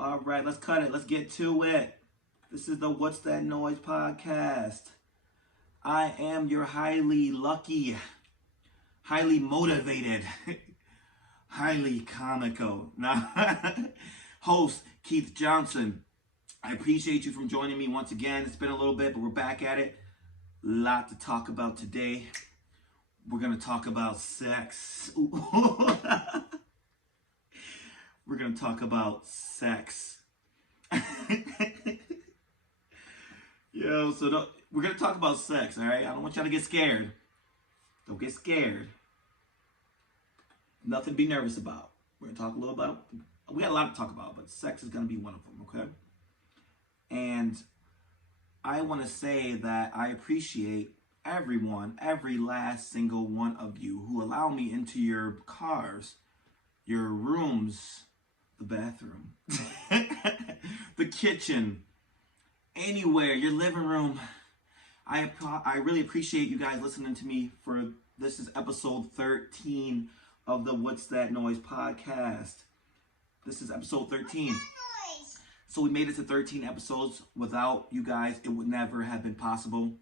All right, let's cut it. Let's get to it. This is the What's That Noise podcast. I am your highly lucky, highly motivated, highly comical host, Keith Johnson. I appreciate you from joining me once again. It's been a little bit, but we're back at it. A lot to talk about today. We're going to talk about sex. We're going to talk about sex. We're going to talk about sex, all right? I don't want y'all to get scared. Don't get scared. Nothing to be nervous about. We're going to talk a little about, we got a lot to talk about, but sex is going to be one of them, okay? And I want to say that I appreciate everyone, every last single one of you who allow me into your cars, your rooms, the bathroom, the kitchen, anywhere, your living room. I really appreciate you guys listening to me this is episode 13 of the What's That Noise podcast. This is episode 13. So we made it to 13 episodes. Without you guys, it would never have been possible.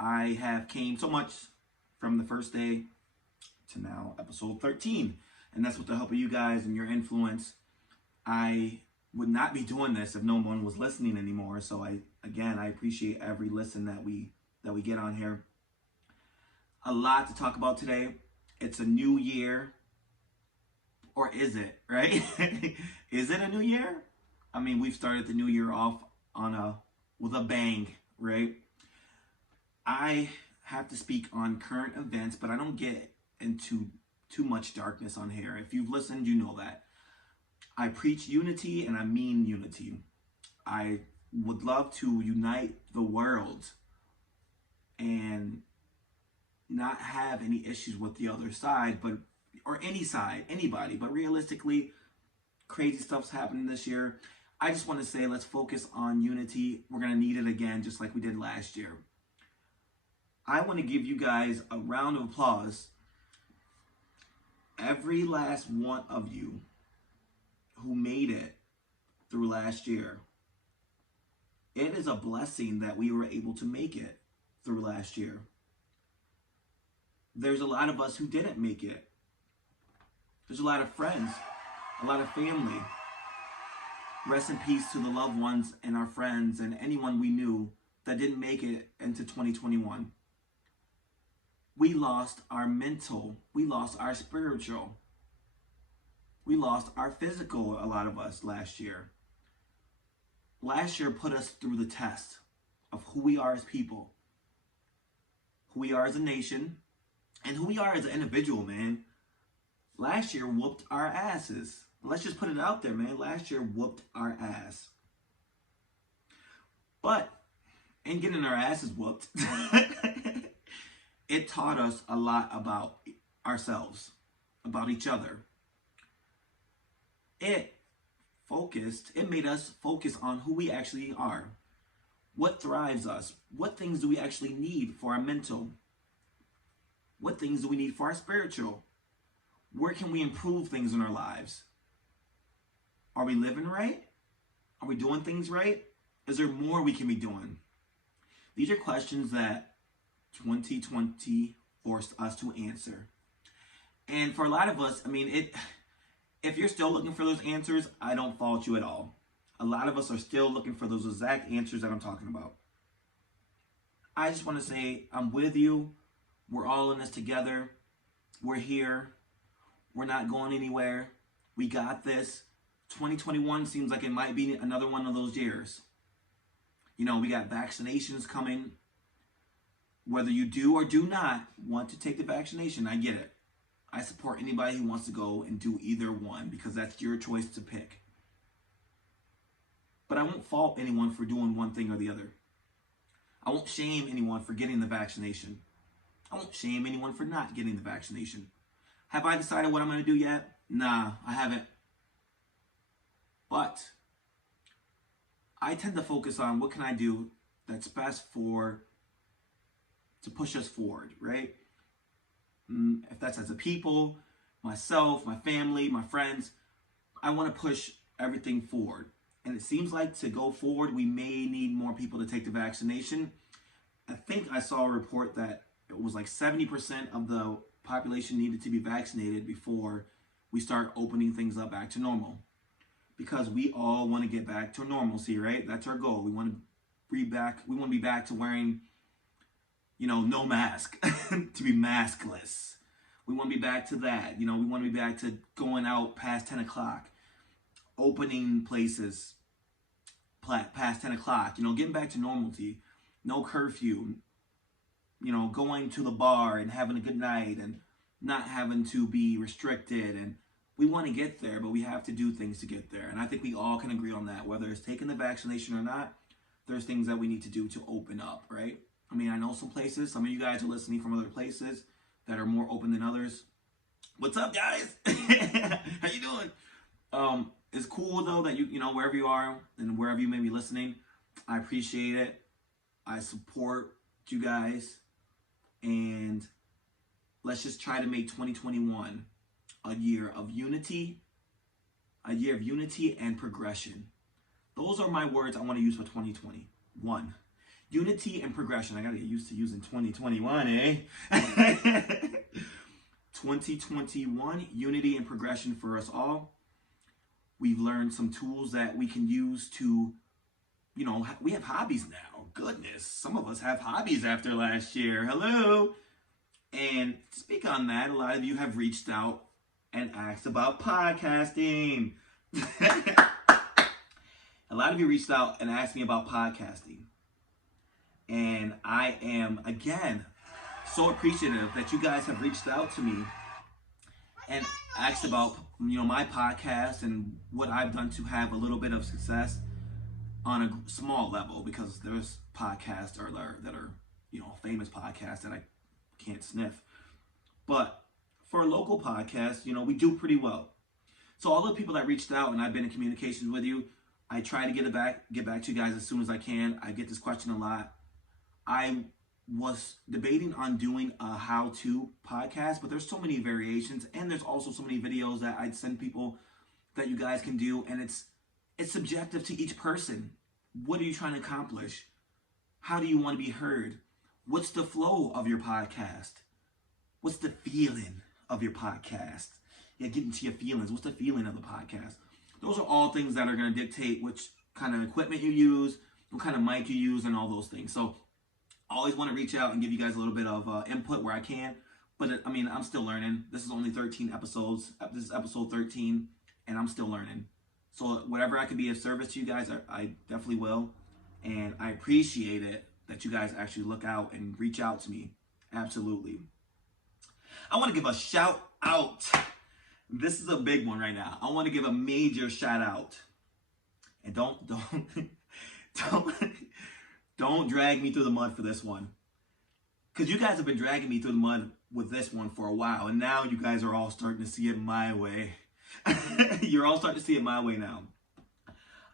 I have came so much from the first day to now, episode 13. And that's with the help of you guys and your influence. I would not be doing this if no one was listening anymore. So I appreciate every listen that we get on here. A lot to talk about today. It's a new year. Or is it, right? Is it a new year? I mean, we've started the new year off with a bang, right? I have to speak on current events, but I don't get into too much darkness on here. If you've listened, you know that. I preach unity and I mean unity. I would love to unite the world and not have any issues with the other side, or any side, anybody. But realistically, crazy stuff's happening this year. I just want to say, let's focus on unity. We're going to need it again, just like we did last year. I want to give you guys a round of applause. Every last one of you who made it through last year. It is a blessing that we were able to make it through last year. There's a lot of us who didn't make it. There's a lot of friends, a lot of family. Rest in peace to the loved ones and our friends and anyone we knew that didn't make it into 2021. We lost our mental. We lost our spiritual. We lost our physical, a lot of us, last year. Last year put us through the test of who we are as people, who we are as a nation, and who we are as an individual, man. Last year whooped our asses. Let's just put it out there, man. Last year whooped our ass. But in getting our asses whooped, it taught us a lot about ourselves, about each other. It made us focus on who we actually are. What thrives us? What things do we actually need for our mental? What things do we need for our spiritual? Where can we improve things in our lives? Are we living right? Are we doing things right? Is there more we can be doing? These are questions that 2020 forced us to answer. And for a lot of us, I mean, if you're still looking for those answers, I don't fault you at all. A lot of us are still looking for those exact answers that I'm talking about. I just want to say, I'm with you. We're all in this together. We're here. We're not going anywhere. We got this. 2021 seems like it might be another one of those years. You know, we got vaccinations coming. Whether you do or do not want to take the vaccination, I get it. I support anybody who wants to go and do either one because that's your choice to pick. But I won't fault anyone for doing one thing or the other. I won't shame anyone for getting the vaccination. I won't shame anyone for not getting the vaccination. Have I decided what I'm going to do yet? Nah, I haven't. But I tend to focus on what can I do that's best to push us forward, right? If that's as a people, myself, my family, my friends, I want to push everything forward. And it seems like to go forward, we may need more people to take the vaccination. I think I saw a report that it was like 70% of the population needed to be vaccinated before we start opening things up back to normal. Because we all want to get back to normalcy, right? That's our goal. We want to be back to wearing, no mask, to be maskless. We want to be back to that. We want to be back to going out past 10 o'clock, opening places past 10 o'clock, getting back to normalcy, no curfew, going to the bar and having a good night and not having to be restricted. And we want to get there, but we have to do things to get there. And I think we all can agree on that, whether it's taking the vaccination or not. There's things that we need to do to open up, right? I mean, I know some places, some of you guys are listening from other places that are more open than others. What's up, guys? How you doing? It's cool though that you wherever you are and wherever you may be listening, I appreciate it. I support you guys, and let's just try to make 2021 a year of unity and progression. Those are my words I want to use for 2021. Unity and progression. I got to get used to using 2021, eh? 2021, unity and progression for us all. We've learned some tools that we can use to, we have hobbies now. Goodness, some of us have hobbies after last year. Hello. And to speak on that, a lot of you have reached out and asked about podcasting. A lot of you reached out and asked me about podcasting. And I am, again, so appreciative that you guys have reached out to me and asked about, my podcast and what I've done to have a little bit of success on a small level, because there's podcasts that are famous podcasts that I can't sniff. But for a local podcast, we do pretty well. So all the people that reached out and I've been in communications with you, I try to get back to you guys as soon as I can. I get this question a lot. I was debating on doing a how-to podcast, but there's so many variations, and there's also so many videos that I'd send people that you guys can do, and it's subjective to each person. What are you trying to accomplish? How do you want to be heard? What's the flow of your podcast? What's the feeling of your podcast? Yeah, get into your feelings. What's the feeling of the podcast? Those are all things that are going to dictate which kind of equipment you use, what kind of mic you use, and all those things. So I always want to reach out and give you guys a little bit of input where I can. But I'm still learning. This is only 13 episodes. This is episode 13, and I'm still learning. So whatever I can be of service to you guys, I definitely will. And I appreciate it that you guys actually look out and reach out to me. Absolutely. I want to give a shout out. This is a big one right now. I want to give a major shout out. And don't drag me through the mud for this one. Because you guys have been dragging me through the mud with this one for a while. And now you guys are all starting to see it my way. You're all starting to see it my way now.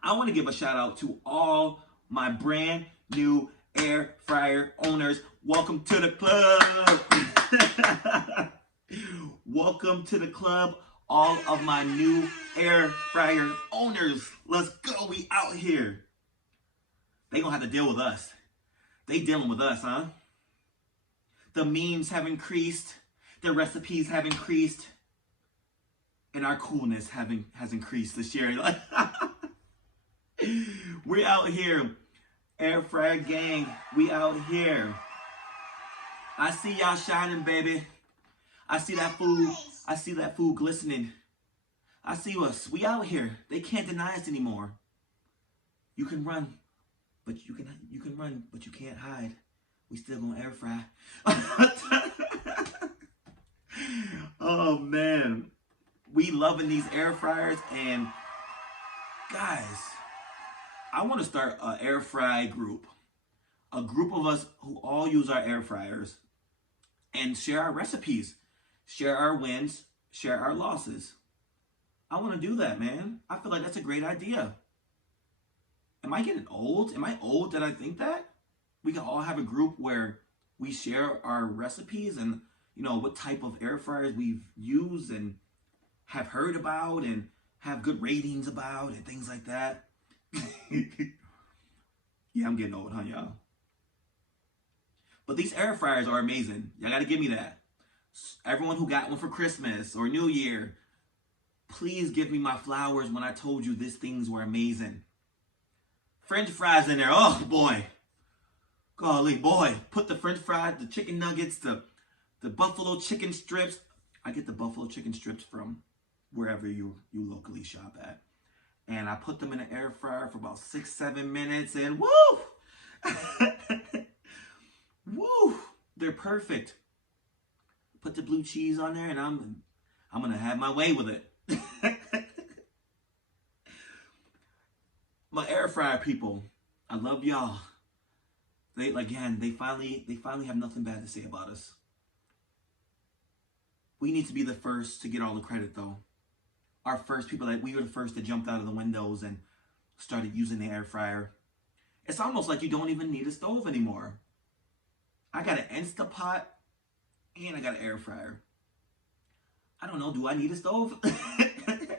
I want to give a shout out to all my brand new air fryer owners. Welcome to the club. Welcome to the club, all of my new air fryer owners. Let's go. We out here. They gonna have to deal with us. They dealing with us, huh? The memes have increased. The recipes have increased. And our coolness has increased this year. We're out here. Air fryer gang. We out here. I see y'all shining, baby. I see that food. I see that food glistening. I see us. We out here. They can't deny us anymore. You can run, but you can run, but you can't hide. We still gonna air fry. Oh man, we loving these air fryers, and guys, I want to start an air fry group. A group of us who all use our air fryers and share our recipes, share our wins, share our losses. I want to do that, man. I feel like that's a great idea. Am I getting old? Am I old that I think that? We can all have a group where we share our recipes and, what type of air fryers we've used and have heard about, and have good ratings about and things like that. Yeah, I'm getting old, huh, y'all? But these air fryers are amazing. Y'all gotta give me that. Everyone who got one for Christmas or New Year, please give me my flowers when I told you these things were amazing. French fries in there. Oh, boy. Golly, boy. Put the French fries, the chicken nuggets, the buffalo chicken strips. I get the buffalo chicken strips from wherever you locally shop at. And I put them in the air fryer for about 6-7 minutes, and woo! Woo! They're perfect. Put the blue cheese on there, and I'm gonna have my way with it. My air fryer people, I love y'all. They finally have nothing bad to say about us. We need to be the first to get all the credit, though. Our first people, like we were the first that jumped out of the windows and started using the air fryer. It's almost like you don't even need a stove anymore. I got an Instapot and I got an air fryer. I don't know, do I need a stove? I'm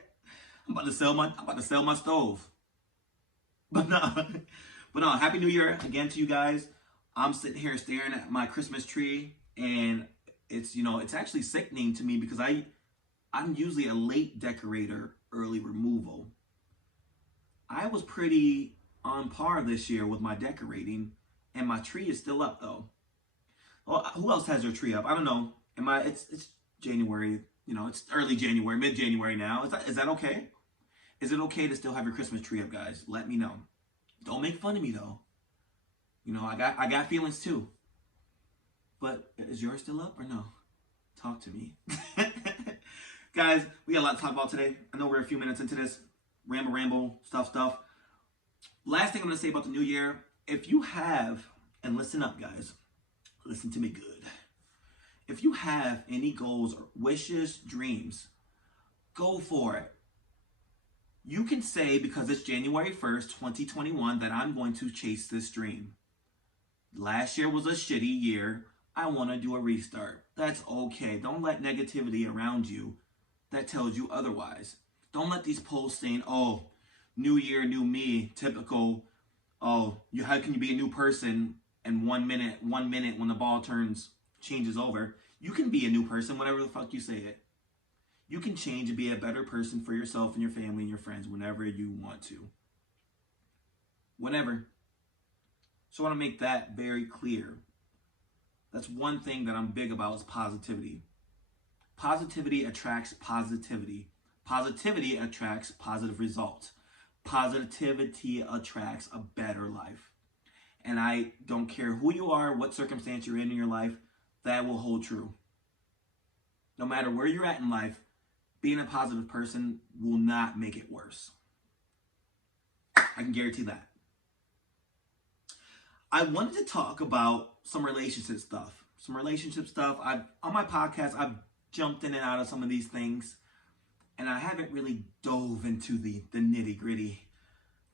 about to sell my stove. But no, Happy New Year again to you guys. I'm sitting here staring at my Christmas tree, and it's actually sickening to me because I'm usually a late decorator, early removal. I was pretty on par this year with my decorating, and my tree is still up though. Well, who else has their tree up? I don't know. It's January, it's early January, mid-January now. Is that okay? Is it okay to still have your Christmas tree up, guys? Let me know. Don't make fun of me though. I got feelings too. But is yours still up or no? Talk to me. Guys, we got a lot to talk about today. I know we're a few minutes into this. Ramble, stuff. Last thing I'm going to say about the new year. If you have, and listen up, guys. Listen to me good. If you have any goals or wishes, dreams, go for it. You can say, because it's January 1st, 2021, that I'm going to chase this dream. Last year was a shitty year. I want to do a restart. That's okay. Don't let negativity around you that tells you otherwise. Don't let these posts saying, oh, new year, new me, typical, how can you be a new person in 1 minute when the ball changes over. You can be a new person whenever the fuck you say it. You can change and be a better person for yourself and your family and your friends whenever you want to. Whenever. So I want to make that very clear. That's one thing that I'm big about is positivity. Positivity attracts positivity. Positivity attracts positive results. Positivity attracts a better life. And I don't care who you are, what circumstance you're in your life, that will hold true. No matter where you're at in life, being a positive person will not make it worse. I can guarantee that. I wanted to talk about some relationship stuff. On my podcast, I've jumped in and out of some of these things, and I haven't really dove into the nitty gritty,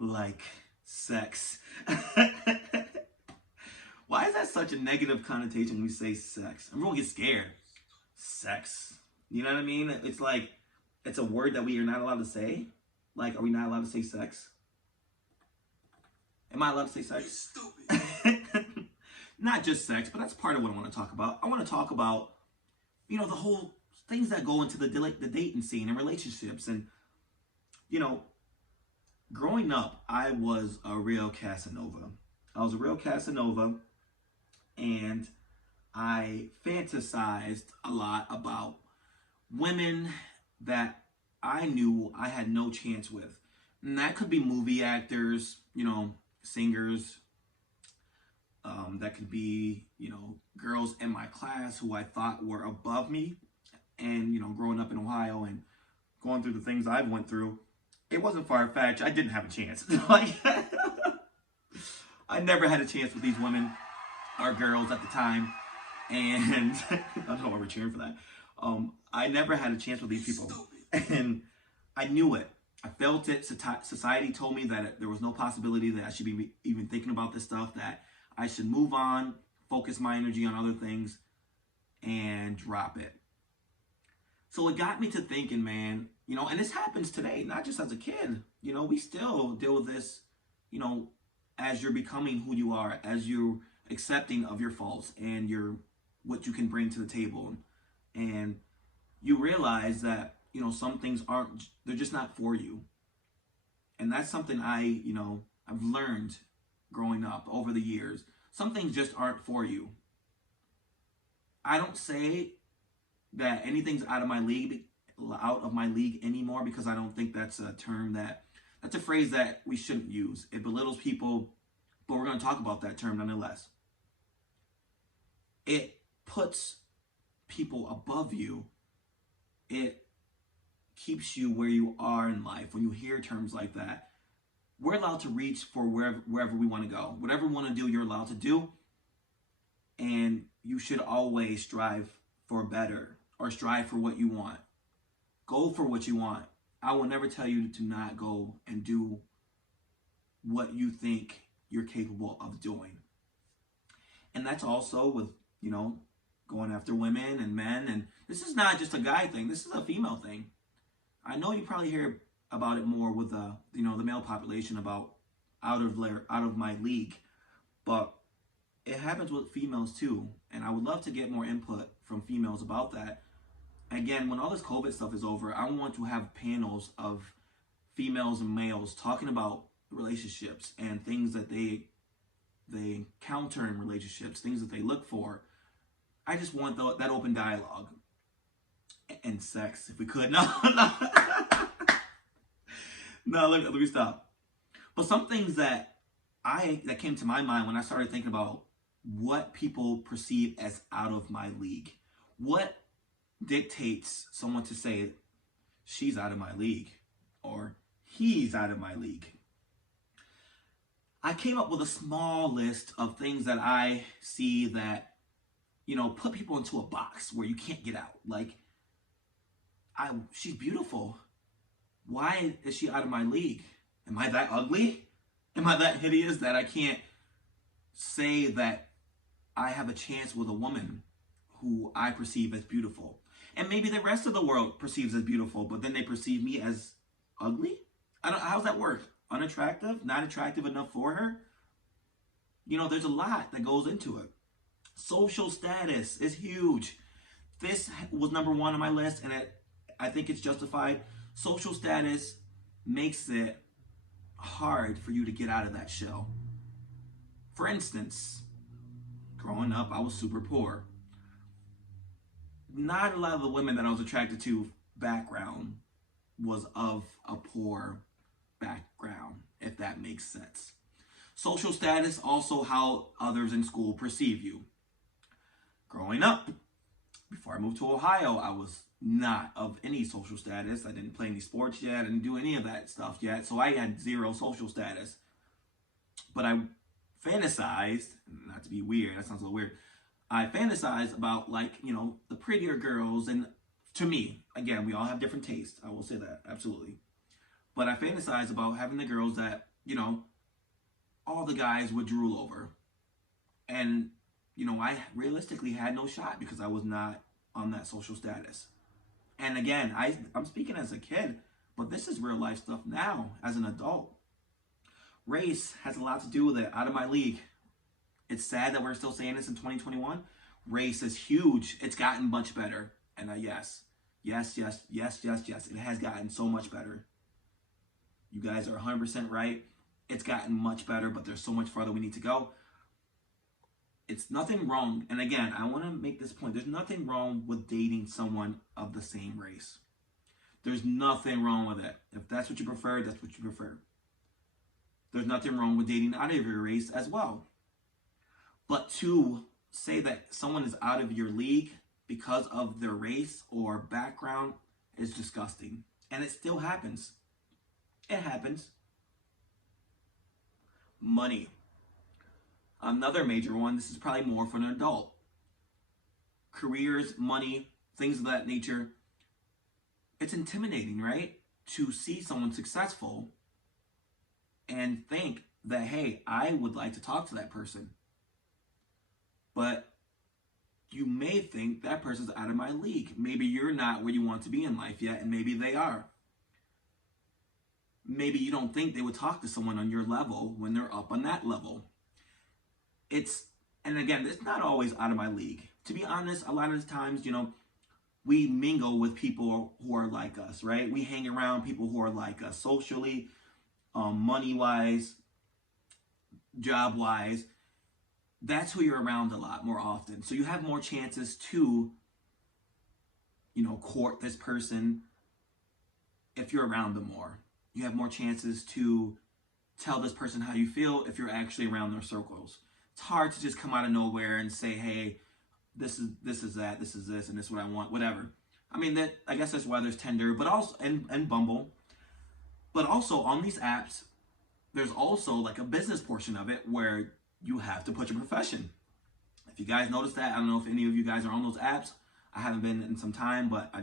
like sex. Why is that such a negative connotation when we say sex? Everyone gets scared. Sex. You know what I mean? It's like, it's a word that we are not allowed to say. Like, are we not allowed to say sex? Am I allowed to say sex? You're stupid. Not just sex, but that's part of what I want to talk about. I want to talk about, the whole things that go into the dating scene and relationships. And, growing up, I was a real Casanova. And I fantasized a lot about women that I knew I had no chance with. And that could be movie actors, singers. That could be, girls in my class who I thought were above me. And, growing up in Ohio and going through the things I've went through, it wasn't far-fetched. I didn't have a chance. I never had a chance with these women or girls at the time. And I don't know why we're cheering for that. I never had a chance with these people. And I knew it. I felt it. Society told me that there was no possibility that I should be even thinking about this stuff, that I should move on, focus my energy on other things, and drop it. So it got me to thinking, man, and this happens today, not just as a kid. We still deal with this, you know, as you're becoming who you are, as you're accepting of your faults and what you can bring to the table. And you realize that, some things they're just not for you. And that's something I've learned growing up over the years. Some things just aren't for you. I don't say that anything's out of my league anymore, because I don't think that's a phrase that we shouldn't use. It belittles people, but we're going to talk about that term nonetheless. It puts people above you. It keeps you where you are in life. When you hear terms like that, we're allowed to reach for wherever we want to go. Whatever we want to do, you're allowed to do. And you should always strive for better, or strive for what you want. Go for what you want. I will never tell you to not go and do what you think you're capable of doing. And that's also with, going after women and men. And this is not just a guy thing. This is a female thing. I know you probably hear about it more with the male population, about out of my league, but it happens with females too. And I would love to get more input from females about that. Again, when all this COVID stuff is over, I want to have panels of females and males talking about relationships and things that they encounter in relationships, things that they look for. I just want that open dialogue. And sex, if we could. No. No, let me stop. But some things that came to my mind when I started thinking about what people perceive as out of my league. What dictates someone to say, she's out of my league, or he's out of my league? I came up with a small list of things that I see that, put people into a box where you can't get out. Like, she's beautiful. Why is she out of my league? Am I that ugly? Am I that hideous that I can't say that I have a chance with a woman who I perceive as beautiful? And maybe the rest of the world perceives as beautiful, but then they perceive me as ugly? How's that work? Unattractive? Not attractive enough for her? There's a lot that goes into it. Social status is huge. This was number one on my list, and I think it's justified. Social status makes it hard for you to get out of that shell. For instance, growing up, I was super poor. Not a lot of the women that I was attracted to background was of a poor background, if that makes sense. Social status, also how others in school perceive you. Growing up, before I moved to Ohio, I was not of any social status. I didn't play any sports yet. I didn't do any of that stuff yet. So I had zero social status. But I fantasized, not to be weird, that sounds a little weird. I fantasized about, the prettier girls. And to me, again, we all have different tastes. I will say that, absolutely. But I fantasized about having the girls that, all the guys would drool over. And, I realistically had no shot because I was not on that social status. And again, I'm speaking as a kid, but this is real life stuff now as an adult. Race has a lot to do with it. Out of my league. It's sad that we're still saying this in 2021. Race is huge. It's gotten much better. And yes. It has gotten so much better. You guys are 100% right. It's gotten much better, but there's so much farther we need to go. It's nothing wrong. And again, I want to make this point. There's nothing wrong with dating someone of the same race. There's nothing wrong with it. If that's what you prefer, that's what you prefer. There's nothing wrong with dating out of your race as well. But to say that someone is out of your league because of their race or background is disgusting. And it still happens. It happens. Money. Another major one. This is probably more for an adult. Careers, money, things of that nature. It's intimidating, right? To see someone successful and think that, hey, I would like to talk to that person. But you may think that person's out of my league. Maybe you're not where you want to be in life yet, and maybe they are. Maybe you don't think they would talk to someone on your level when they're up on that level. And again, it's not always out of my league. To be honest, a lot of the times, we mingle with people who are like us, right? We hang around people who are like us socially, money-wise, job-wise. That's who you're around a lot more often. So you have more chances to, court this person if you're around them more. You have more chances to tell this person how you feel if you're actually around their circles. It's hard to just come out of nowhere and say, hey, this is that, this is this, and this is what I want, whatever. I mean, I guess that's why there's Tinder, but also and Bumble. But also on these apps, there's also like a business portion of it where you have to put your profession. If you guys notice that, I don't know if any of you guys are on those apps. I haven't been in some time, but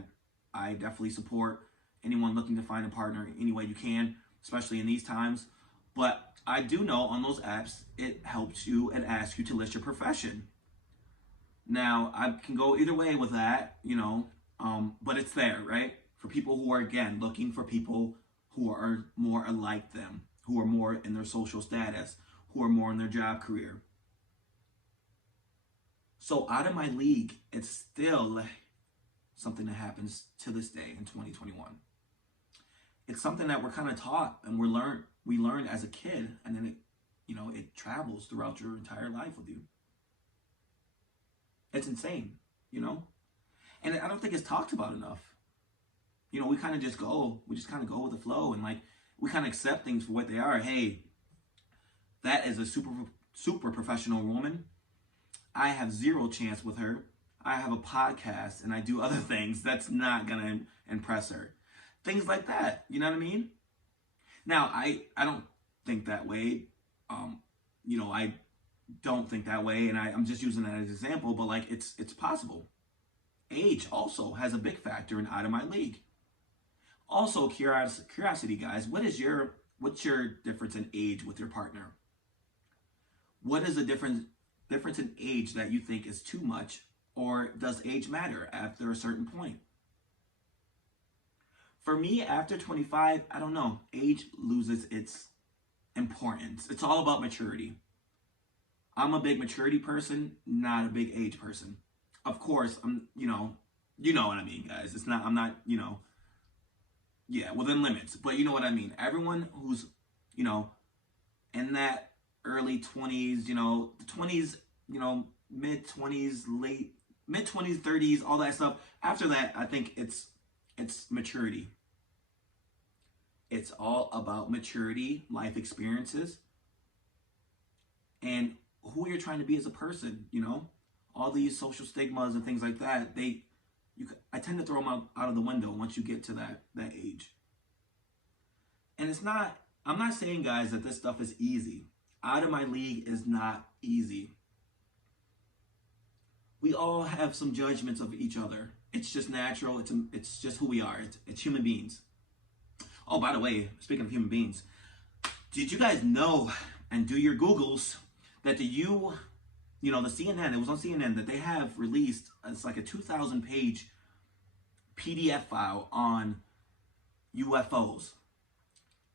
I definitely support anyone looking to find a partner any way you can, especially in these times. But I do know on those apps, it helps you and asks you to list your profession. Now, I can go either way with that, but it's there, right? For people who are, again, looking for people who are more alike them, who are more in their social status, who are more in their job career. So out of my league, it's still something that happens to this day in 2021. It's something that we're kind of taught and we learn as a kid, and then it travels throughout your entire life with you. It's insane, and I don't think it's talked about enough. We just kind of go with the flow, and we kind of accept things for what they are. Hey, that is a super professional woman. I have zero chance with her. I have a podcast and I do other things. That's not gonna impress her. Things like that. You know what I mean? Now, I don't think that way. I don't think that way, and I'm just using that as an example, but it's possible. Age also has a big factor in out of my league. Also, curiosity, guys, what's your difference in age with your partner? What is the difference in age that you think is too much, or does age matter after a certain point? For me, after 25, I don't know. Age loses its importance. It's all about maturity. I'm a big maturity person, not a big age person. Of course, you know what I mean, guys. I'm not, yeah, within limits, but you know what I mean. Everyone who's, in that early 20s, the 20s, mid 20s, mid 20s, 30s, all that stuff. After that, I think it's maturity. It's all about maturity, life experiences, and who you're trying to be as a person, all these social stigmas and things like that, I tend to throw them out of the window once you get to that age. And I'm not saying, guys, that this stuff is easy. Out of my league is not easy. We all have some judgments of each other. It's just natural. It's just who we are. It's human beings. Oh, by the way, speaking of human beings, did you guys know and do your Googles that the CNN, it was on CNN, that they have released, it's like a 2,000-page PDF file on UFOs,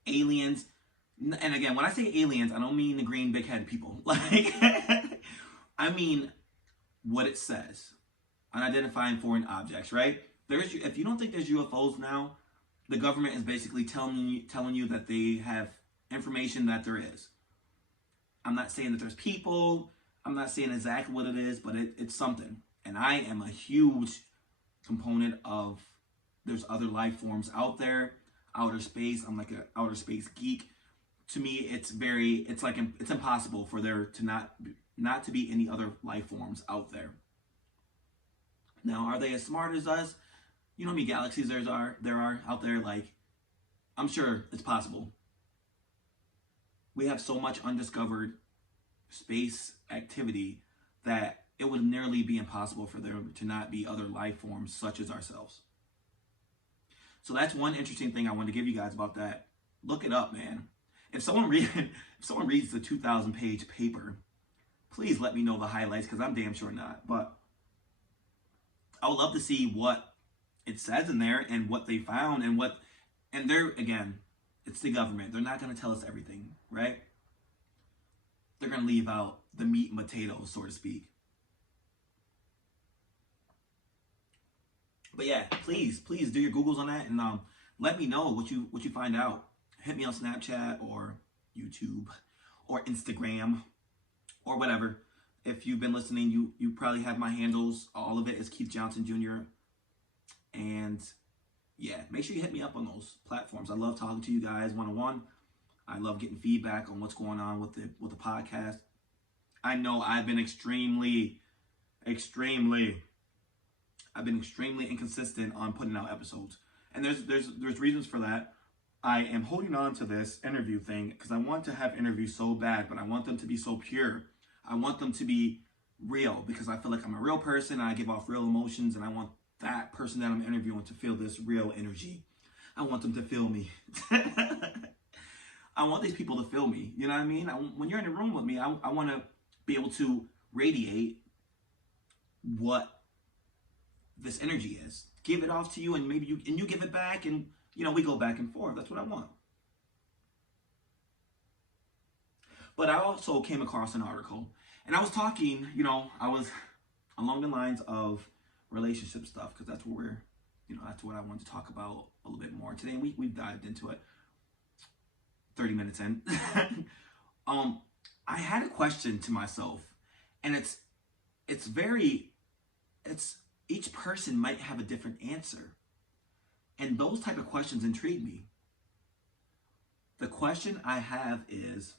aliens. And again, when I say aliens, I don't mean the green big-headed people. I mean what it says. Unidentified foreign objects, right? If you don't think there's UFOs now, the government is basically telling you that they have information that there is. I'm not saying that there's people. I'm not saying exactly what it is, but it's something. And I am a huge component of there's other life forms out there, outer space. I'm like an outer space geek. To me, it's impossible for there to not to be any other life forms out there. Now, are they as smart as us? You know how many galaxies there are out there? I'm sure it's possible. We have so much undiscovered space activity that it would nearly be impossible for there to not be other life forms such as ourselves. So that's one interesting thing I want to give you guys about that. Look it up, man. If someone reads the 2,000-page paper, please let me know the highlights, because I'm damn sure not. But I would love to see what it says in there and what they found and they're, again, it's the government. They're not going to tell us everything, right? They're going to leave out the meat and potatoes, so to speak. But yeah, please do your Googles on that and let me know what you find out. Hit me on Snapchat or YouTube or Instagram or whatever. If you've been listening, you probably have my handles. All of it is Keith Johnson Jr. And yeah, make sure you hit me up on those platforms. I love talking to you guys one-on-one. I love getting feedback on what's going on with the podcast. I know I've been extremely inconsistent on putting out episodes. And there's reasons for that. I am holding on to this interview thing because I want to have interviews so bad, but I want them to be so pure. I want them to be real because I feel like I'm a real person and I give off real emotions, and I want that person that I'm interviewing to feel this real energy. I want them to feel me. I want these people to feel me. You know what I mean? When you're in a room with me, I want to be able to radiate what this energy is. Give it off to you, and maybe you give it back, and we go back and forth. That's what I want. But I also came across an article, and I was talking, I was along the lines of relationship stuff, because that's what that's what I wanted to talk about a little bit more today, and we dived into it 30 minutes in. I had a question to myself, and each person might have a different answer. And those type of questions intrigue me. The question I have is,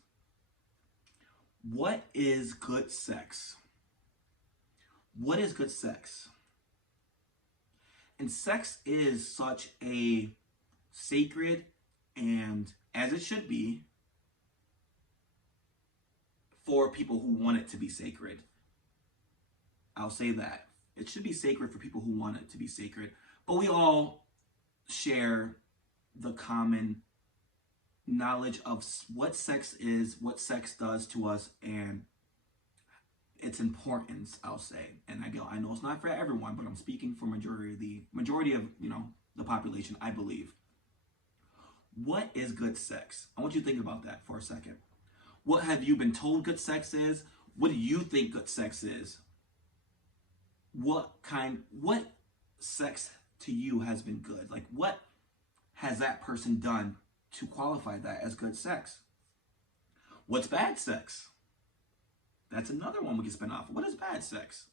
what is good sex? What is good sex? And sex is such a sacred, and as it should be, for people who want it to be sacred. I'll say that. It should be sacred for people who want it to be sacred. But we all share the common knowledge of what sex is, what sex does to us, and its importance, I'll say. And I know it's not for everyone, but I'm speaking for majority of the population, I believe. What is good sex? I want you to think about that for a second. What have you been told good sex is? What do you think good sex is? What sex to you has been good? Like, what has that person done to qualify that as good sex? What's bad sex? That's another one we can spin off. What is bad sex?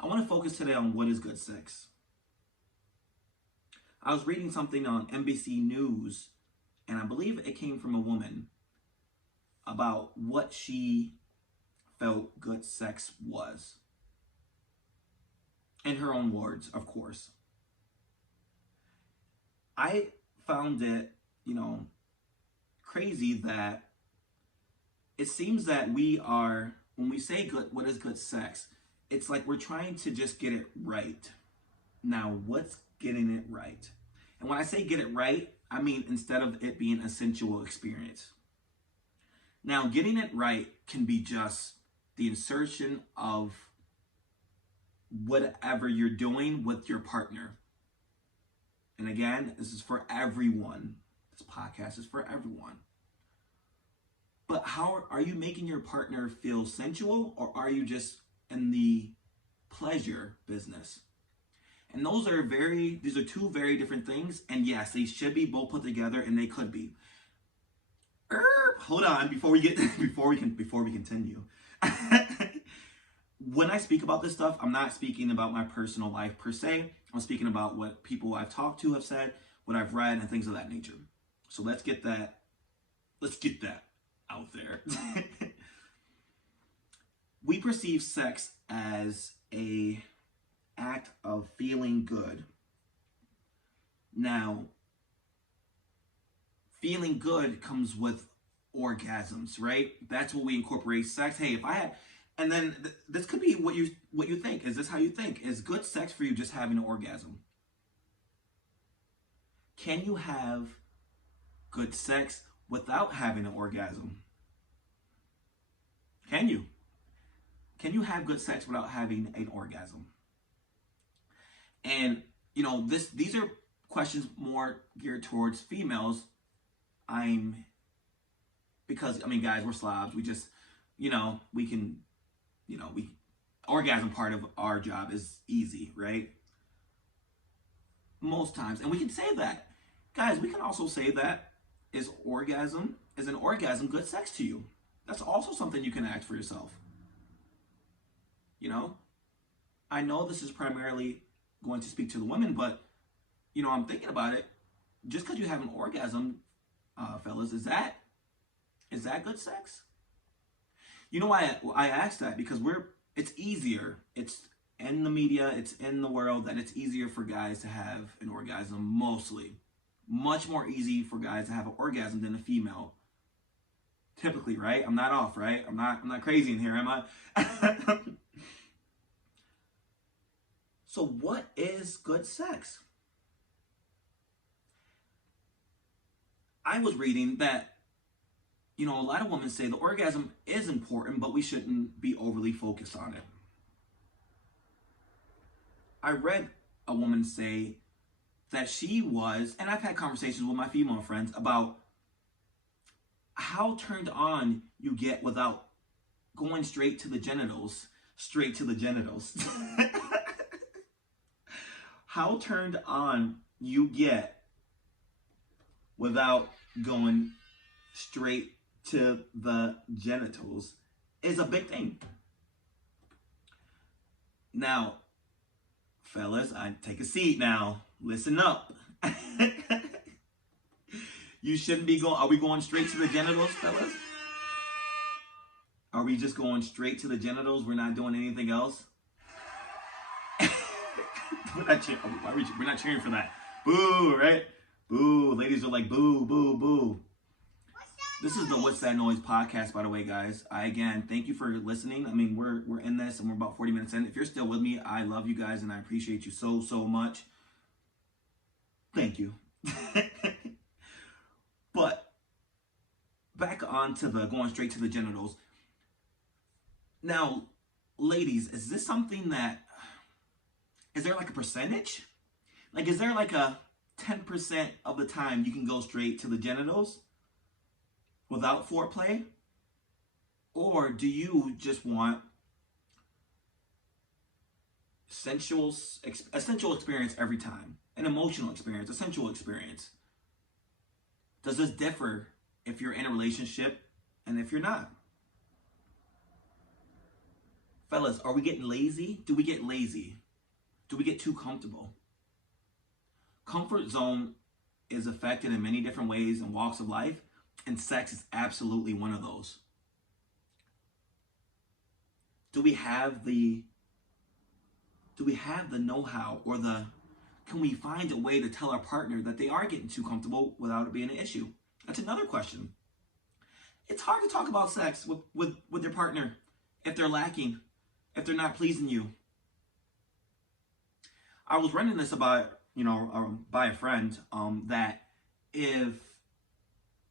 I want to focus today on what is good sex. I was reading something on NBC News, and I believe it came from a woman, about what she felt good sex was. In her own words, of course. I found it, crazy that it seems that when we say what is good sex, it's like we're trying to just get it right. Now, what's getting it right? And when I say get it right, I mean instead of it being a sensual experience. Now, getting it right can be just the insertion of whatever you're doing with your partner. And again, this is for everyone. This podcast is for everyone. But how are you making your partner feel sensual, or are you just in the pleasure business? And these are two very different things. And yes, they should be both put together, and they could be. Hold on, before we continue. When I speak about this stuff, I'm not speaking about my personal life per se. I'm speaking about what people I've talked to have said, what I've read, and things of that nature. So let's get that out there. We perceive sex as an act of feeling good. Now, feeling good comes with orgasms, right? That's what we incorporate sex. Hey, if I had, and then this could be what you think. Is this how you think? Is good sex for you just having an orgasm? Can you have good sex without having an orgasm? Can you? Can you have good sex without having an orgasm? And these are questions more geared towards females. Because guys, we're slobs. We just, we can, we orgasm part of our job is easy, right? Most times, and we can say that, guys. We can also say that is an orgasm good sex to you? That's also something you can ask for yourself. I know this is primarily going to speak to the women, but I'm thinking about it. Just because you have an orgasm, fellas, is that good sex? Why I ask that? Because it's easier. It's in the media, it's in the world that it's easier for guys to have an orgasm, mostly. Much more easy for guys to have an orgasm than a female. Typically, right? I'm not off, right? I'm not crazy in here, am I? So what is good sex? I was reading that, a lot of women say the orgasm is important, but we shouldn't be overly focused on it. I read a woman say that she was, and I've had conversations with my female friends about how turned on you get without going straight to the genitals. How turned on you get without going straight to the genitals is a big thing. Now, fellas, I take a seat now. Listen up. You shouldn't be going. Are we going straight to the genitals, fellas? Are we just going straight to the genitals? We're not doing anything else? We're not cheering for that. Boo, right? Boo. Ladies are like, boo, boo, boo. This is the What's That Noise podcast, by the way, guys. Again, thank you for listening. We're in this, and we're about 40 minutes in. If you're still with me, I love you guys, and I appreciate you so, so much. Thank you. But back on to the going straight to the genitals. Now, ladies, is this something that, is there like a percentage? Like, is there like a 10% of the time you can go straight to the genitals without foreplay? Or do you just want a sensual experience every time? An emotional experience, a sensual experience? Does this differ if you're in a relationship and if you're not? Fellas, are we getting lazy? Do we get lazy? Do we get too comfortable? Comfort zone is affected in many different ways and walks of life, and sex is absolutely one of those. Do we have the know-how, or can we find a way to tell our partner that they are getting too comfortable without it being an issue? That's another question. It's hard to talk about sex with your partner if they're lacking, if they're not pleasing you. I was running this by a friend, that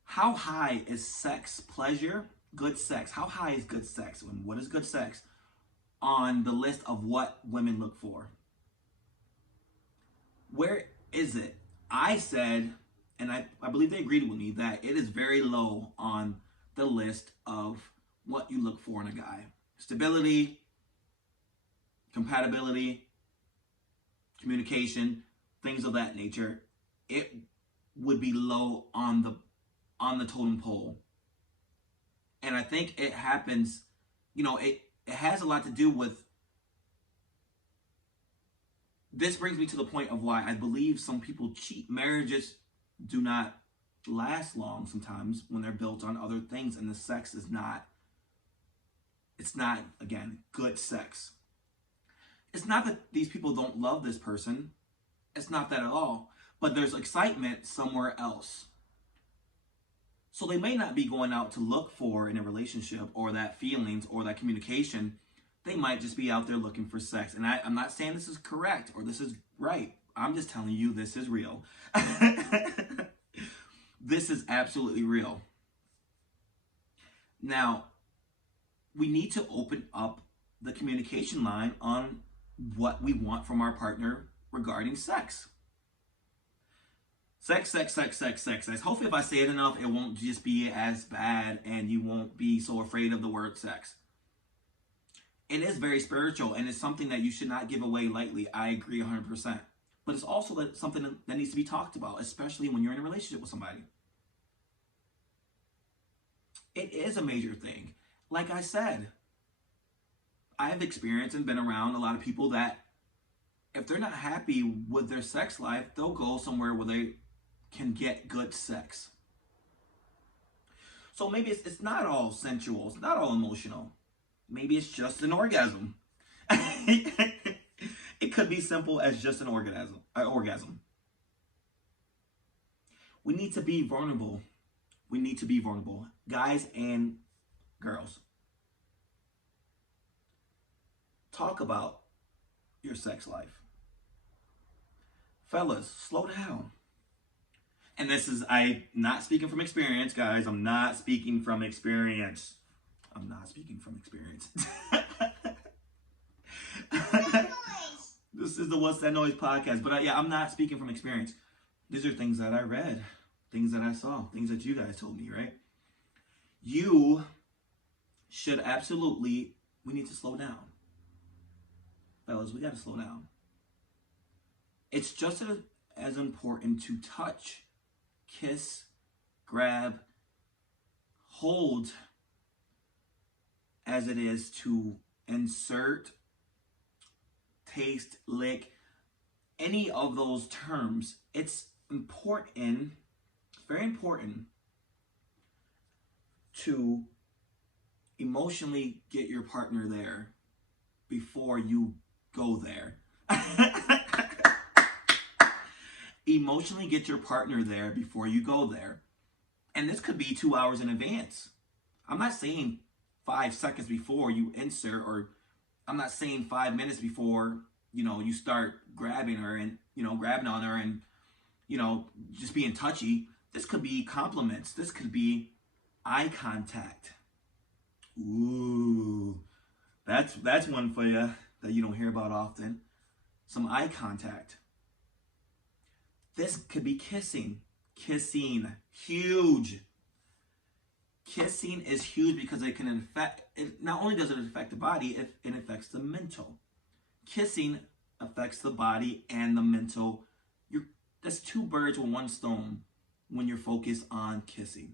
how high is sex pleasure, good sex? How high is good sex? And what is good sex on the list of what women look for? Where is it? I said, and I believe they agreed with me, that it is very low on the list of what you look for in a guy. Stability, compatibility, communication, things of that nature. It would be low on the totem pole. And I think it happens, it has a lot to do with, this brings me to the point of why I believe some people cheat. Marriages do not last long sometimes when they're built on other things, and the sex is not, again, good sex. It's not that these people don't love this person. It's not that at all. But there's excitement somewhere else. So they may not be going out to look for in a relationship or that feelings or that communication. They might just be out there looking for sex. And I'm not saying this is correct or this is right. I'm just telling you this is real. This is absolutely real. Now, we need to open up the communication line on what we want from our partner regarding sex. Sex. Hopefully if I say it enough, it won't just be as bad and you won't be so afraid of the word sex. It is very spiritual and it's something that you should not give away lightly. I agree 100%. But it's also something that needs to be talked about, especially when you're in a relationship with somebody. It is a major thing. Like I said, I have experienced and been around a lot of people that if they're not happy with their sex life, they'll go somewhere where they can get good sex. So maybe it's not all sensual, it's not all emotional. Maybe it's just an orgasm. It could be simple as just an orgasm. We need to be vulnerable. We need to be vulnerable, guys and girls. Talk about your sex life. Fellas, slow down. And this is, I'm not speaking from experience, guys. I'm not speaking from experience. This is the What's That Noise podcast. But yeah, I'm not speaking from experience. These are things that I read, things that I saw, things that you guys told me, right? You should absolutely, we need to slow down. Fellas, we got to slow down. It's just as important to touch, kiss, grab, hold as it is to insert, taste, lick, any of those terms. It's important, very important, to emotionally get your partner there before you go there. Emotionally get your partner there before you go there. And this could be 2 hours in advance. I'm not saying 5 seconds before you insert, or I'm not saying 5 minutes before, you start grabbing her and, grabbing on her and, just being touchy. This could be compliments. This could be eye contact. Ooh, that's one for you that you don't hear about often. Some eye contact. This could be kissing. Kissing, huge. Kissing is huge because it can not only does it affect the body, it affects the mental. Kissing affects the body and the mental. That's 2 birds with 1 stone when you're focused on kissing.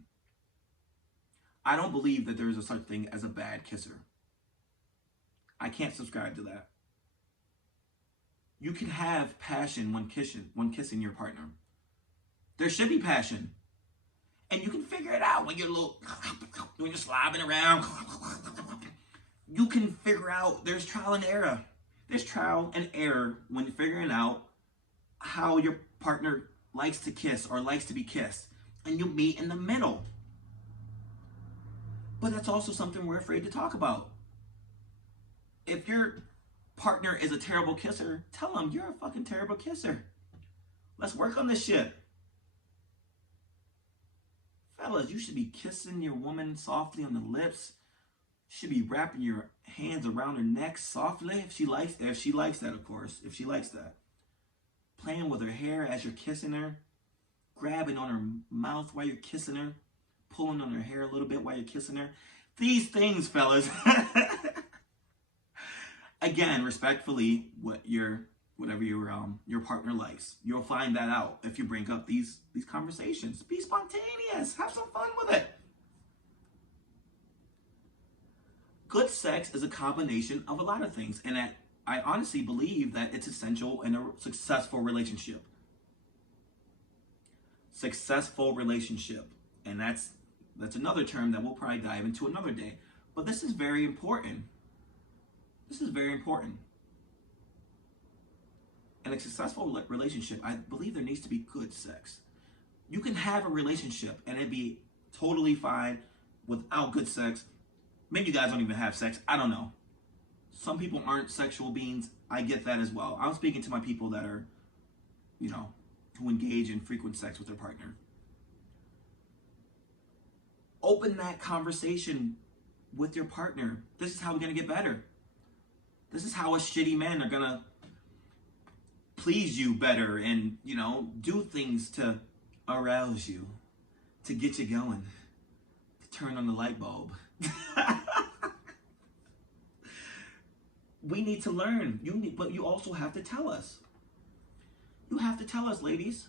I don't believe that there is a such thing as a bad kisser. I can't subscribe to that. You can have passion when kissing your partner. There should be passion. And you can figure it out when you're slobbing around. You can figure out, there's trial and error. There's trial and error when figuring out how your partner likes to kiss or likes to be kissed. And you meet in the middle. But that's also something we're afraid to talk about. If your partner is a terrible kisser, tell them you're a fucking terrible kisser. Let's work on this shit. Fellas, you should be kissing your woman softly on the lips. You should be wrapping your hands around her neck softly if she likes that, of course. If she likes that. Playing with her hair as you're kissing her. Grabbing on her mouth while you're kissing her. Pulling on her hair a little bit while you're kissing her. These things, fellas. Again, respectfully, whatever your partner likes. You'll find that out if you bring up these conversations. Be spontaneous. Have some fun with it. Good sex is a combination of a lot of things, and I honestly believe that it's essential in a successful relationship. Successful relationship, and that's another term that we'll probably dive into another day. But this is very important. This is very important. In a successful relationship, I believe there needs to be good sex. You can have a relationship and it'd be totally fine without good sex. Maybe you guys don't even have sex. I don't know. Some people aren't sexual beings. I get that as well. I'm speaking to my people that are, who engage in frequent sex with their partner. Open that conversation with your partner. This is how we're going to get better. This is how us shitty men are going to please you better and, do things to arouse you, to get you going, to turn on the light bulb. We need to learn. But you also have to tell us. You have to tell us, ladies.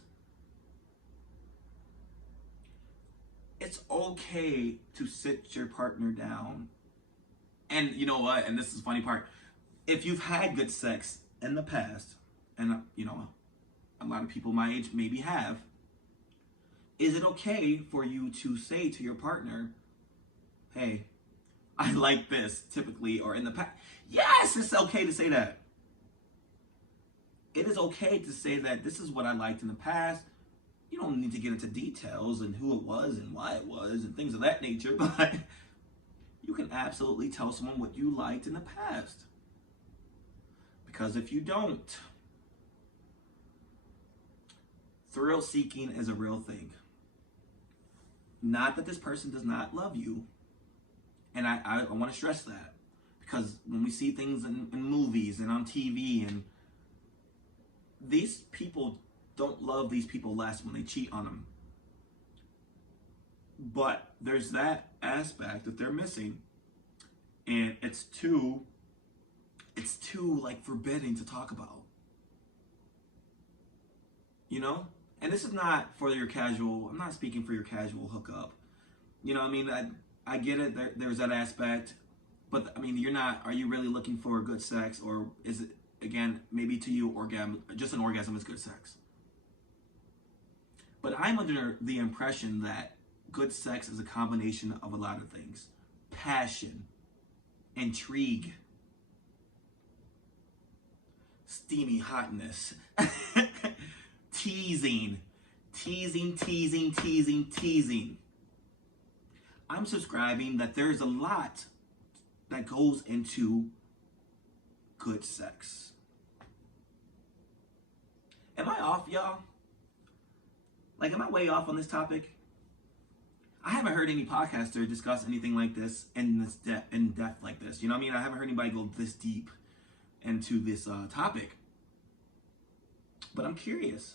It's okay to sit your partner down. And you know what? And this is the funny part. If you've had good sex in the past, and a lot of people my age maybe have, is it okay for you to say to your partner, hey, I like this, typically, or in the past? Yes, it's okay to say that. It is okay to say that this is what I liked in the past. You don't need to get into details and who it was and why it was and things of that nature, but you can absolutely tell someone what you liked in the past. Because if you don't, thrill seeking is a real thing. Not that this person does not love you. And I want to stress that. Because when we see things in movies and on TV, and these people don't love these people less when they cheat on them. But there's that aspect that they're missing. And it's too like forbidding to talk about. And this is not for your casual, I'm not speaking for your casual hookup. I get it, there's that aspect. But are you really looking for good sex? Or is it, again, maybe to you, just an orgasm is good sex? But I'm under the impression that good sex is a combination of a lot of things. Passion, intrigue, steamy hotness, teasing. I'm subscribing that there's a lot that goes into good sex. Am I off, y'all? Am I way off on this topic? I haven't heard any podcaster discuss anything like this in depth like this. I haven't heard anybody go this deep into this topic. But I'm curious.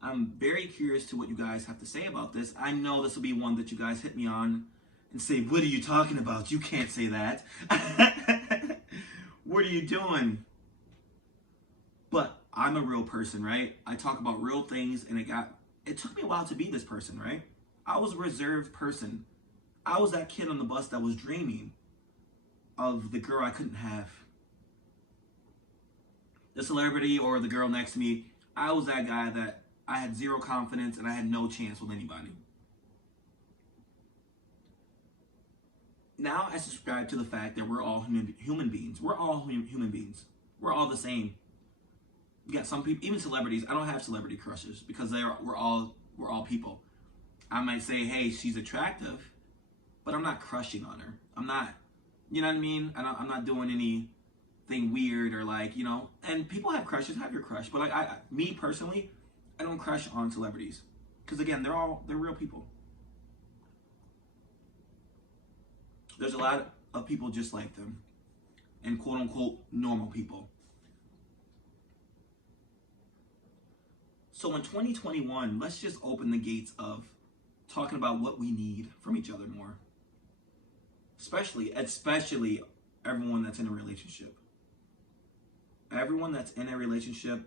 I'm very curious to what you guys have to say about this. I know this will be one that you guys hit me on and say, what are you talking about? You can't say that. What are you doing? But I'm a real person, right? I talk about real things, and it took me a while to be this person, right? I was a reserved person. I was that kid on the bus that was dreaming of the girl I couldn't have. The celebrity or the girl next to me. I was that guy that I had zero confidence and I had no chance with anybody. Now I subscribe to the fact that we're all human beings. We're all human beings. We're all the same. We got some people, even celebrities. I don't have celebrity crushes because we're all people. I might say, hey, she's attractive, but I'm not crushing on her. I'm not, you know what I mean? I'm not doing anything weird or and people have crushes, have your crush. But me personally, I don't crush on celebrities. Because again, they're real people. There's a lot of people just like them. And quote unquote normal people. So in 2021, let's just open the gates of talking about what we need from each other more. Especially everyone that's in a relationship. Everyone that's in a relationship,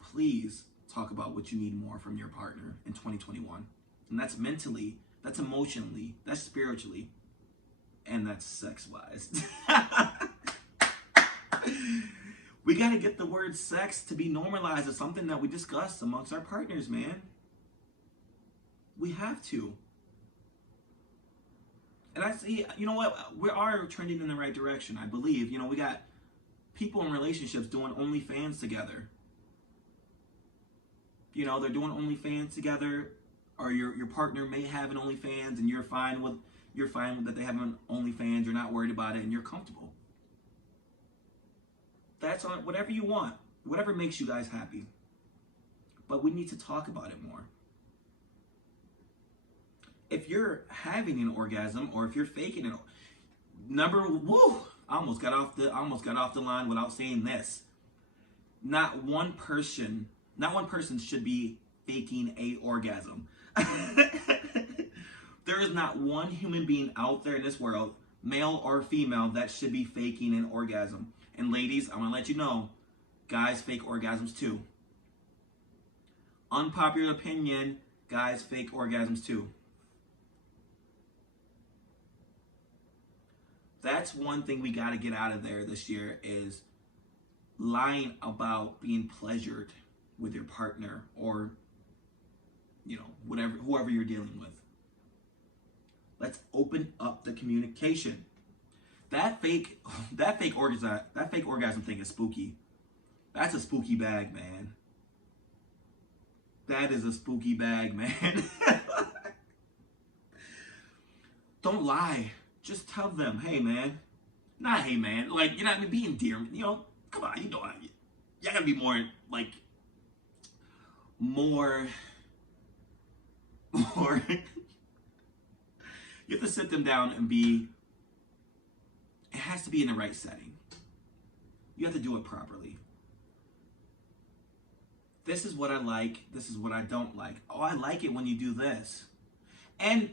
please talk about what you need more from your partner in 2021. And that's mentally, that's emotionally, that's spiritually, and that's sex-wise. We got to get the word sex to be normalized as something that we discuss amongst our partners, man. We have to. And I see, you know what? We are trending in the right direction, I believe. We got people in relationships doing OnlyFans together. They're doing OnlyFans together, or your partner may have an OnlyFans, and you're fine with that they have an OnlyFans. You're not worried about it, and you're comfortable. That's on whatever you want, whatever makes you guys happy. But we need to talk about it more. If you're having an orgasm, or if you're faking it, I almost got off the line without saying this. not one person should be faking a orgasm. There is not one human being out there in this world, male or female, that should be faking an orgasm. And ladies, I'm gonna let you know, guys fake orgasms too. Unpopular opinion, guys fake orgasms too. That's one thing we got to get out of there this year, is lying about being pleasured with your partner, or whoever you're dealing with. Let's open up the communication. That fake orgasm thing is spooky. That's a spooky bag, man. That is a spooky bag, man. Don't lie. Just tell them, hey, man. Not hey, man. Like, you're not be endearing. Come on. Y'all gotta be more, like, more. You have to sit them down and it has to be in the right setting. You have to do it properly. This is what I like. This is what I don't like. Oh, I like it when you do this. And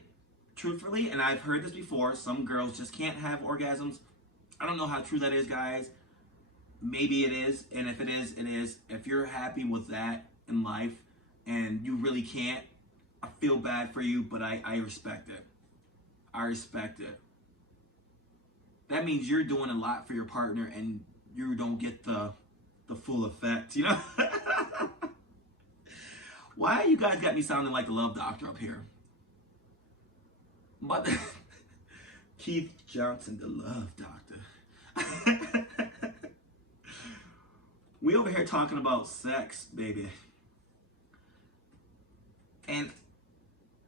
truthfully, and I've heard this before, some girls just can't have orgasms. I don't know how true that is, guys. Maybe it is. And if it is, it is. If you're happy with that in life and you really can't, I feel bad for you, but I respect it. I respect it. That means you're doing a lot for your partner and you don't get the full effect, Why you guys got me sounding like the love doctor up here? But Keith Johnson, the love doctor. We over here talking about sex, baby. And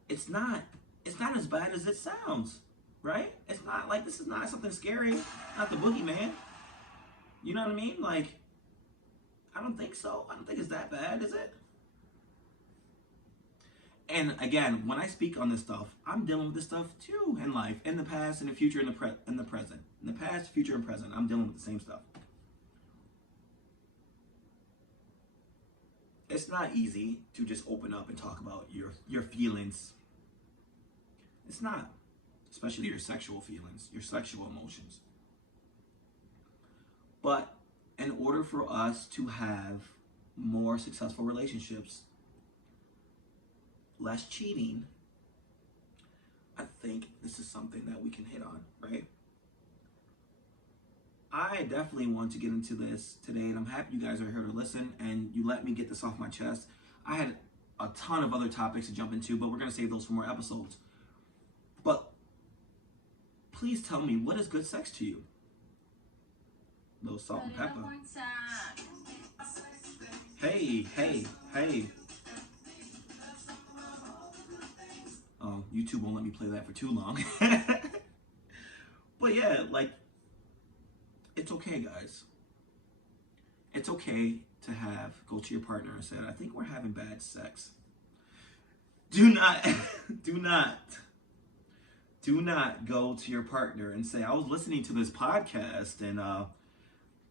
it's not as bad as it sounds, right? It's not like, this is not something scary, not the boogeyman. You know what I mean? Like, I don't think so. I don't think it's that bad, is it? And again, when I speak on this stuff, I'm dealing with this stuff too in life, in the past, in the future, in the present. In the past, future, and present, I'm dealing with the same stuff. It's not easy to just open up and talk about your feelings. It's not, especially your sexual feelings, your sexual emotions. But in order for us to have more successful relationships, less cheating, I think this is something that we can hit on, right? I definitely want to get into this today, and I'm happy you guys are here to listen and you let me get this off my chest. I had a ton of other topics to jump into, but we're going to save those for more episodes. But please tell me, what is good sex to you? A little salt and pepper. Hey. Oh, YouTube won't let me play that for too long. But yeah, like, it's okay, guys. It's okay to go to your partner and say, I think we're having bad sex. Do not go to your partner and say, I was listening to this podcast and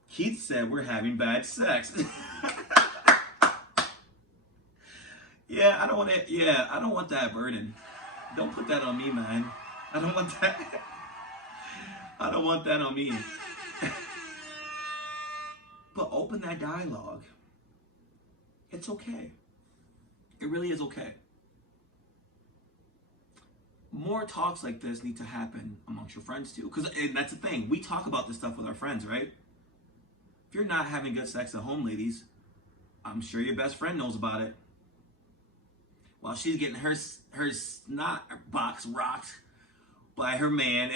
Keith said we're having bad sex. I don't want that burden. Don't put that on me, man. I don't want that. I don't want that on me. But open that dialogue. It's okay. It really is okay. More talks like this need to happen amongst your friends too. Because that's the thing. We talk about this stuff with our friends, right? If you're not having good sex at home, ladies, I'm sure your best friend knows about it. While she's getting her snot box rocked by her man,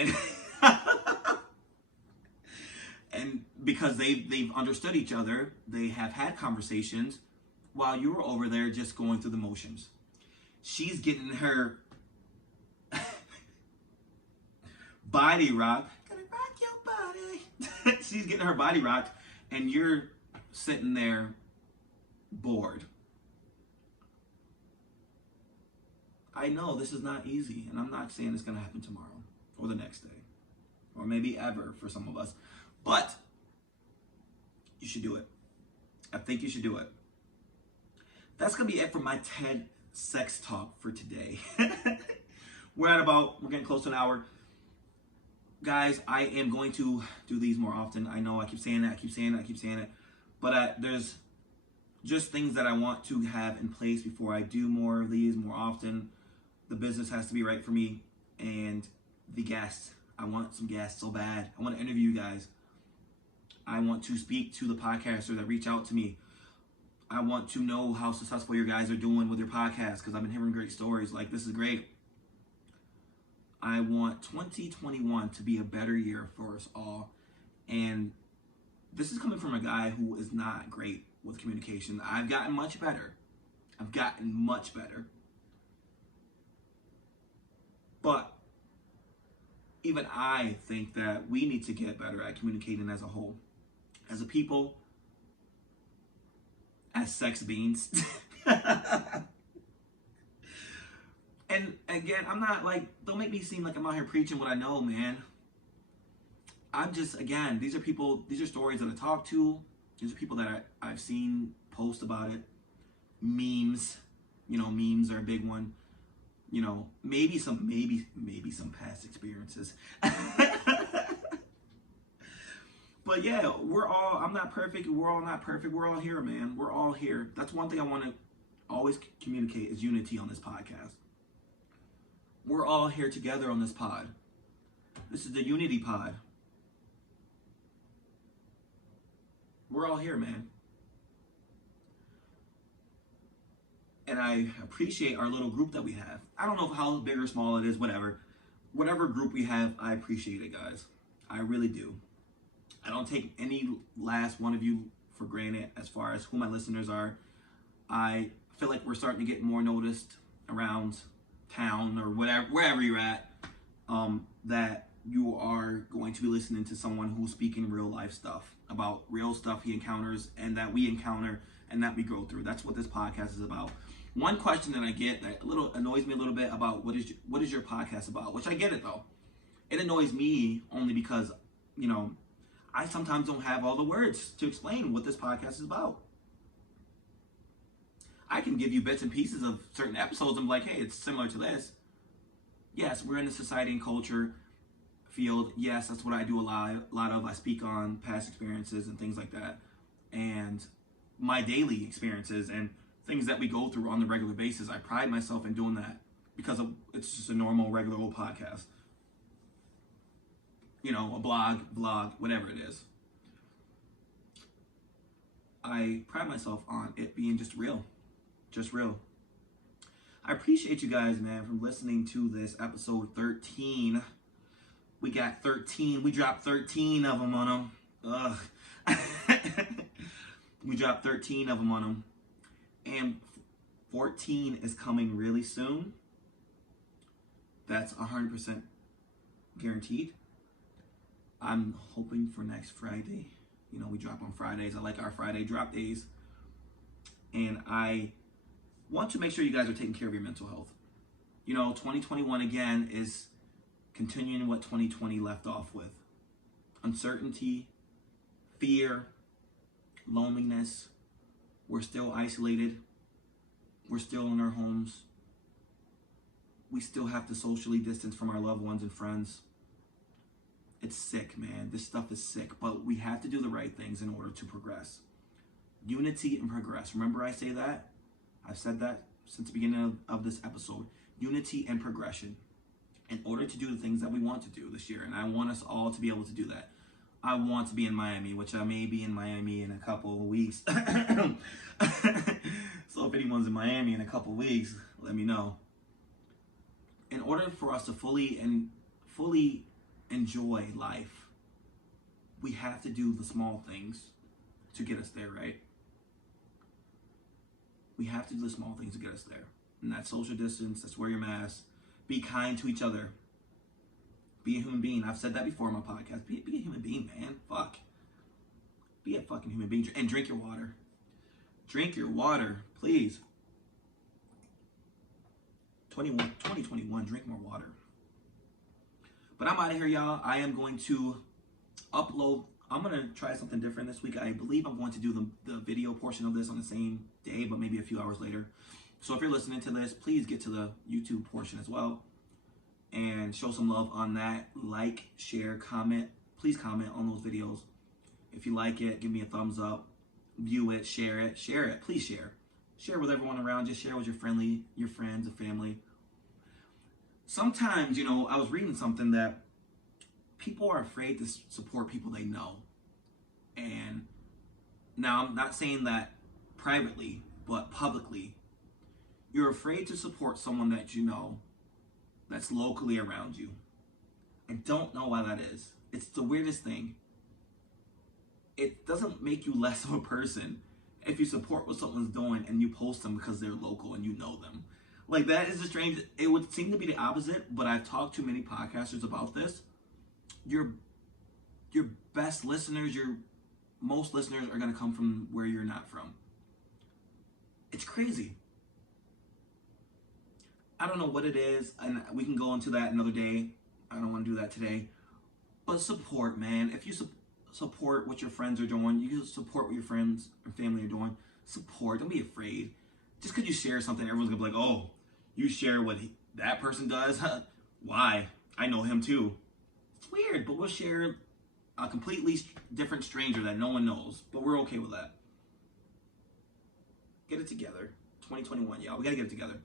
and because they've understood each other, they have had conversations while you were over there just going through the motions. She's getting her body rocked. Gonna rock your body. She's getting her body rocked, and you're sitting there bored. I know this is not easy, and I'm not saying it's going to happen tomorrow or the next day or maybe ever for some of us, but you should do it. I think you should do it. That's going to be it for my TED sex talk for today. We're getting close to an hour. Guys, I am going to do these more often. I know I keep saying that, but there's just things that I want to have in place before I do more of these more often. The business has to be right for me, and the guests. I want some guests so bad. I want to interview you guys. I want to speak to the podcasters that reach out to me. I want to know how successful your guys are doing with your podcast, because I've been hearing great stories. Like, this is great. I want 2021 to be a better year for us all. And this is coming from a guy who is not great with communication. I've gotten much better. But even I think that we need to get better at communicating as a whole. As a people, as sex beings. And again, I'm not don't make me seem like I'm out here preaching what I know, man. I'm just, again, these are stories that I talk to. These are people that I've seen post about it. Memes, memes are a big one. Maybe some past experiences. But yeah, I'm not perfect. We're all not perfect. We're all here, man. We're all here. That's one thing I want to always communicate is unity on this podcast. We're all here together on this pod. This is the Unity Pod. We're all here, man. And I appreciate our little group that we have. I don't know how big or small it is, whatever. Whatever group we have, I appreciate it, guys. I really do. I don't take any last one of you for granted as far as who my listeners are. I feel like we're starting to get more noticed around town or wherever you're at, that you are going to be listening to someone who's speaking real life stuff about real stuff he encounters and that we encounter and that we go through. That's what this podcast is about. One question that I get that annoys me a little bit about what is your podcast about, which I get it though. It annoys me only because, I sometimes don't have all the words to explain what this podcast is about. I can give you bits and pieces of certain episodes. I'm like, hey, it's similar to this. Yes, we're in the society and culture field. Yes, that's what I do a lot of. I speak on past experiences and things like that. And my daily experiences and things that we go through on the regular basis. I pride myself in doing that because it's just a normal, regular old podcast. A vlog, whatever it is. I pride myself on it being just real. Just real. I appreciate you guys, man, for listening to this episode 13. We got 13. We dropped 13 of them on them. We dropped 13 of them on them. And 14 is coming really soon. That's 100% guaranteed. I'm hoping for next Friday. We drop on Fridays. I like our Friday drop days. And I want to make sure you guys are taking care of your mental health. 2021 again is continuing what 2020 left off with. Uncertainty, fear, loneliness. We're still isolated. We're still in our homes. We still have to socially distance from our loved ones and friends. It's sick, man. This stuff is sick, but we have to do the right things in order to progress. Unity and progress. Remember I say that? I've said that since the beginning of this episode. Unity and progression. In order to do the things that we want to do this year. And I want us all to be able to do that. I want to be in Miami, which I may be in Miami in a couple of weeks. So if anyone's in Miami in a couple of weeks, let me know. In order for us to fully enjoy life, we have to do the small things to get us there, right? We have to do the small things to get us there. And that's social distance, that's wear your mask, be kind to each other, be a human being. I've said that before on my podcast. Be a human being, man. Fuck. Be a fucking human being. And drink your water. Drink your water, please. 2021, drink more water. But I'm out of here, y'all. I am going to upload I'm going to try something different this week. I believe I'm going to do the video portion of this on the same day, but maybe a few hours later. So if you're listening to this, please get to the YouTube portion as well and show some love on that. Like, share, comment. Please comment on those videos. If you like it, give me a thumbs up. View it, share it, share it. Please share. Share with everyone around. Just share with your friends, and family. Sometimes, I was reading something that people are afraid to support people they know. And now I'm not saying that privately, but publicly. You're afraid to support someone that you know that's locally around you. I don't know why that is. It's the weirdest thing. It doesn't make you less of a person if you support what someone's doing and you post them because they're local and you know them. Like, that is a strange, it would seem to be the opposite, but I've talked to many podcasters about this. Your best listeners, most listeners are going to come from where you're not from. It's crazy. I don't know what it is, and we can go into that another day. I don't want to do that today. But support, man. If you support what your friends are doing, you support what your friends and family are doing. Support. Don't be afraid. Just because you share something, everyone's going to be like, oh, you share what that person does? Why? I know him too. It's weird, but we'll share a completely different stranger that no one knows. But we're okay with that. Get it together. 2021, y'all. We got to get it together.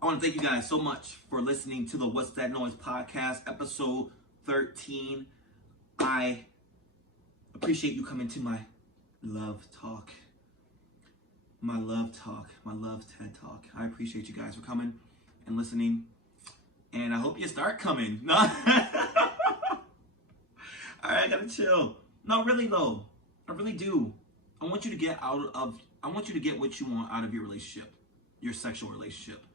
I want to thank you guys so much for listening to the What's That Noise podcast, episode 13. I appreciate you coming to my love talk. My love TED talk. I appreciate you guys for coming and listening. And I hope you start coming. No. All right, I gotta chill. No, really though. I really do. I want you to get what you want out of your relationship, your sexual relationship.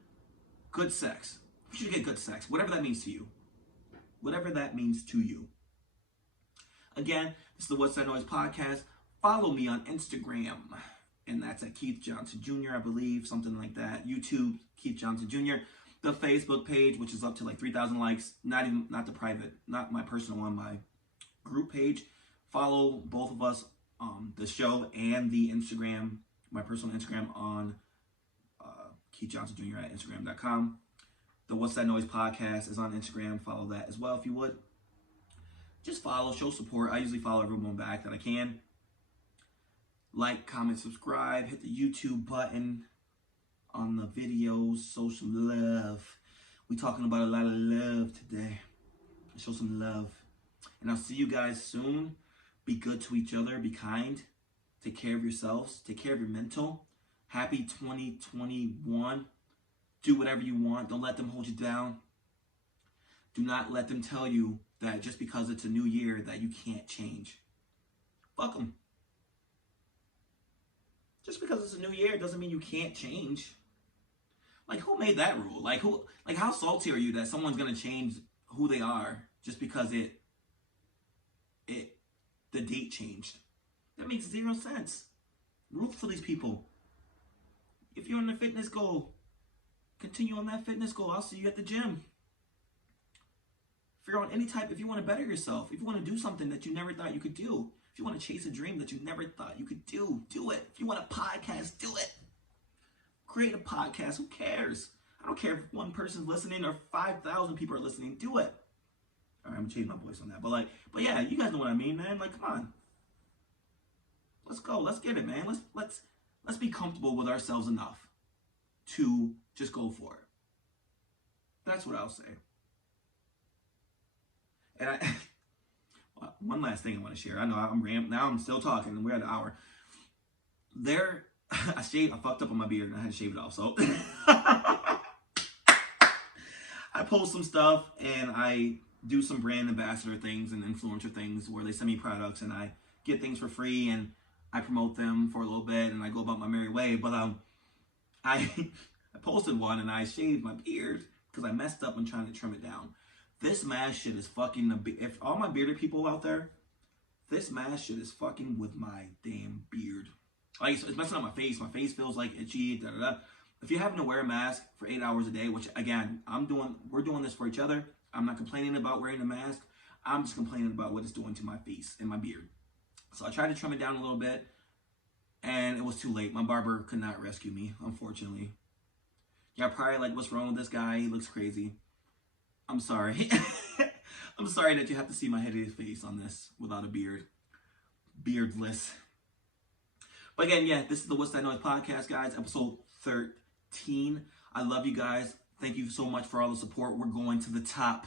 Good sex. I want you to get good sex, whatever that means to you. Whatever that means to you. Again, this is the What's That Noise podcast. Follow me on Instagram, and that's at Keith Johnson Jr., I believe, something like that. YouTube, Keith Johnson Jr. The Facebook page, which is up to like 3,000 likes, not the private, not my personal one, my group page. Follow both of us, the show and the Instagram, my personal Instagram on Keith Johnson Jr. at Instagram.com. The What's That Noise podcast is on Instagram. Follow that as well if you would. Just follow, show support. I usually follow everyone back that I can. Like, comment, subscribe. Hit the YouTube button on the videos. Show some love. We're talking about a lot of love today. Show some love. And I'll see you guys soon. Be good to each other. Be kind. Take care of yourselves. Take care of your mental. Happy 2021. Do whatever you want. Don't let them hold you down. Do not let them tell you that just because it's a new year that you can't change. Fuck them. Just because it's a new year doesn't mean you can't change. Like, who made that rule? Like, how salty are you that someone's gonna change who they are just because the date changed? That makes zero sense. Root for these people. If you're on a fitness goal, continue on that fitness goal. I'll see you at the gym. If you're on if you want to better yourself, if you want to do something that you never thought you could do, if you want to chase a dream that you never thought you could do it. If you want a podcast, do it. Create a podcast. Who cares? I don't care if one person's listening or 5,000 people are listening. Do it. All right, I'm gonna change my voice on that. But yeah, you guys know what I mean, man. Like, come on. Let's go. Let's get it, man. Let's be comfortable with ourselves enough to just go for it. That's what I'll say. And one last thing I want to share. I know I'm still talking, and we're at an hour. I fucked up on my beard, and I had to shave it off. So I post some stuff, and I do some brand ambassador things and influencer things where they send me products, and I get things for free, and I promote them for a little bit, and I go about my merry way. But I posted one, and I shaved my beard because I messed up and trying to trim it down. This mask shit is fucking, if all my bearded people out there, this mask shit is fucking with my damn beard. Like, it's messing up my face. My face feels like itchy, If you're having to wear a mask for 8 hours a day, which again, we're doing this for each other. I'm not complaining about wearing a mask. I'm just complaining about what it's doing to my face and my beard. So I tried to trim it down a little bit, and it was too late. My barber could not rescue me, unfortunately. Y'all probably like, what's wrong with this guy? He looks crazy. I'm sorry. I'm sorry that you have to see my headed face on this without a beard. Beardless. But again, yeah, this is the What's That Noise podcast, guys, episode 13. I love you guys. Thank you so much for all the support. We're going to the top,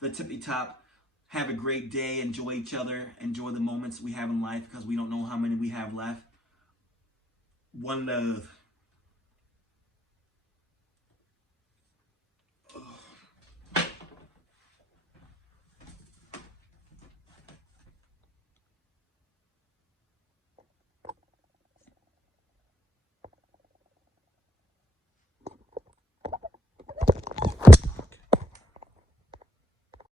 the tippy top. Have a great day. Enjoy each other. Enjoy the moments we have in life because we don't know how many we have left. One love.